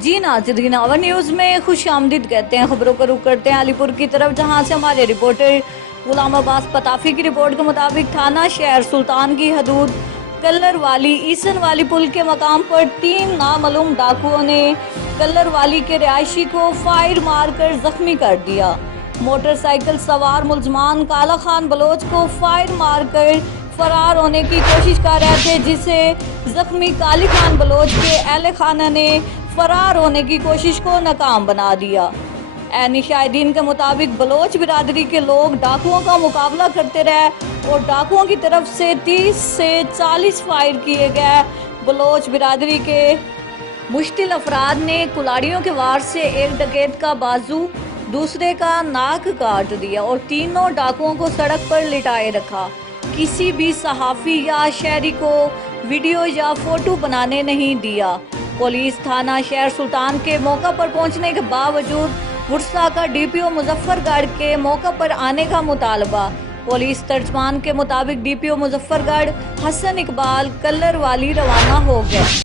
जी नाज़रीन, our news में खुश आमदीद कहते हैं। खबरों का रुख करते हैं अलीपुर की तरफ, जहां से हमारे रिपोर्टर गुलाम अब्बास पताफी की रिपोर्ट के मुताबिक थाना शहर सुल्तान की हदूद कल्लर वाली ईसन वाली पुल के मकाम पर 3 नामालूम डाकुओं ने कल्लर वाली के रिहायशी को फायर मारकर जख्मी कर दिया। मोटरसाइकिल सवार मुलजमान काला खान बलोच को फायर मारकर फरार होने की कोशिश कर रहे थे, जिसे जख्मी काली खान बलोच के अहले खाना ने फरार होने की कोशिश को नाकाम बना दिया। ऐनी शाहिदीन के मुताबिक बलोच बिरादरी के लोग डाकुओं का मुकाबला करते रहे और डाकुओं की तरफ से 30 से 40 फायर किए गए। बलोच बिरादरी के मुश्तिल अफराद ने कुल्हाड़ियों के वार से एक डकैत का बाजू, दूसरे का नाक काट दिया और तीनों डाकुओं को सड़क पर लिटाए रखा। किसी भी सहाफ़ी या शहरी को वीडियो या फोटो बनाने नहीं दिया। पुलिस थाना शहर सुल्तान के मौका पर पहुंचने के बावजूद वर्सा का डीपीओ मुजफ्फरगढ़ के मौका पर आने का मुतालबा। पुलिस तर्जमान के मुताबिक डीपीओ मुजफ्फरगढ़ हसन इकबाल कल्लर वाली रवाना हो गए।